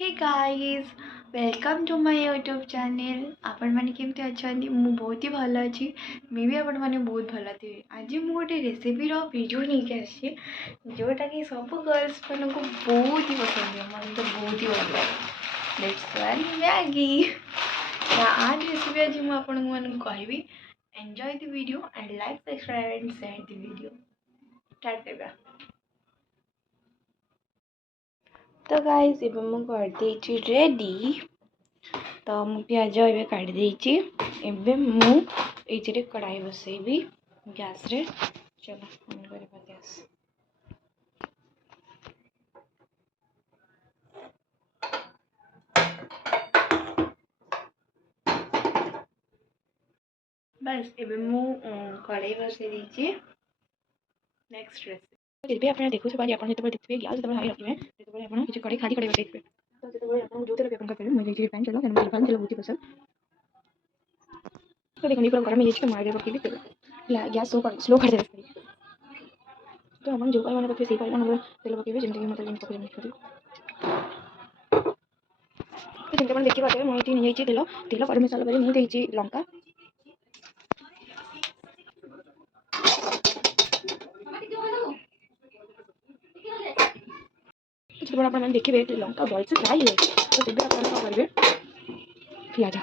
Hey guys welcome to my YouTube channel. आपण माने केमती अछंती? मु बहुत ही भल अछि। मे भी आपण माने बहुत भल थे। आज मु गोटे रेसिपी रो वीडियो नहीं के आसी जोटा कि सब गर्ल्स मन को बहुत ही पसंद है। मन तो बहुत ही भल लगे। Let's one Maggi. आज रेसिपी आज मु आपण मन कहबी। Enjoy the video and like subscribe and share the video. Start करबा। तो गाइस एबे मु कर देछि रेडी। तो मु प्याज एबे काट देछि। एबे मु एथिरे कढ़ाई बसेबी गैस रे। चलो ऑन करबा गैस। बस एबे मु कढ़ाई बसे देछि। नेक्स्ट रेसिपी जेबे आपण देखु छ बारी आपण जेते देखबे गैस जेते हाई रखिबे जेते आपण किछ कढ़ाई खाली कढ़ाई बसेबे। तो जेते आपण जो तेल आपण करबे मु जे पैन चलो कारण पैन चलो बहुत पसंद। तो देखो ये पूरा गरम है। मार दे पकेबे तेल गैस स्लो कर देबे। तो अपन जो माने पके से परिमाण तेल पकेबे जेमते मतलब जेमते पकेबे मिक्स कर। तो जेमते अपन देखि बाटे मु एठी नि जाईची तेल तेल पर मसाला बरी मु देईची लंका। तो अपन देखिबे लंका भल से फ्राई है। तो तेबे अपन का करबे प्याज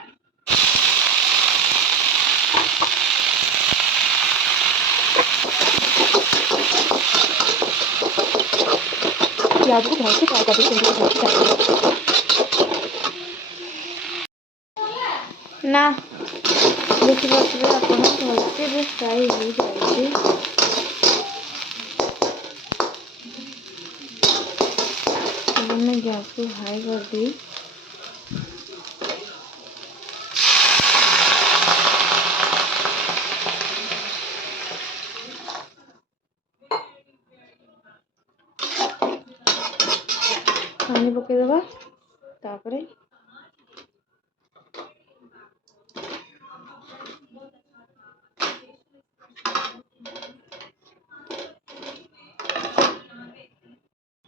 प्याज को भल से फ्राई कर देबे। ना देखिए अपन भल से फ्राई हो जाए। मैं गैस को हाई कर दी। पानी पके देबा तापरे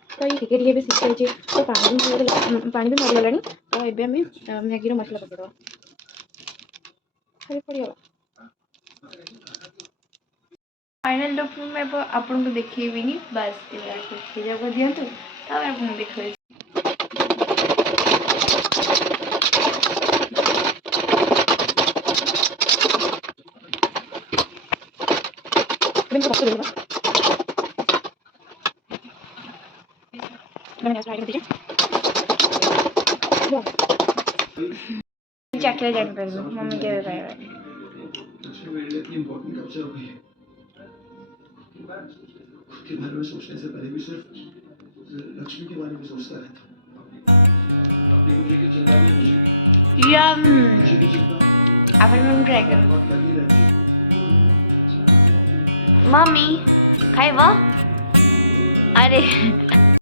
तो ये टिके टिके भी सीख जाइए। तो पानी भी मार गलानी। तो एबे हमें मैगी रो मसला पके दवा खाली पड़ियो। फाइनल लुक में आपन को देखिए नहीं बस ये जगह दियंतु तब आपन देखै। बिन को बस देबा मैंने गैस फ्राई कर दीजिए। चकले जान कर दो मम्मी के बताया अच्छा मेरे लिए इतनी इंपॉर्टेंट कब से हो गई है खुद के बारे में सोचने से पहले भी सिर्फ लक्ष्मी के बारे में सोचता रहता हूँ अपनी मुझे की चिंता नहीं मुझे यम अपन में ट्राई कर मम्मी खाए वो अरे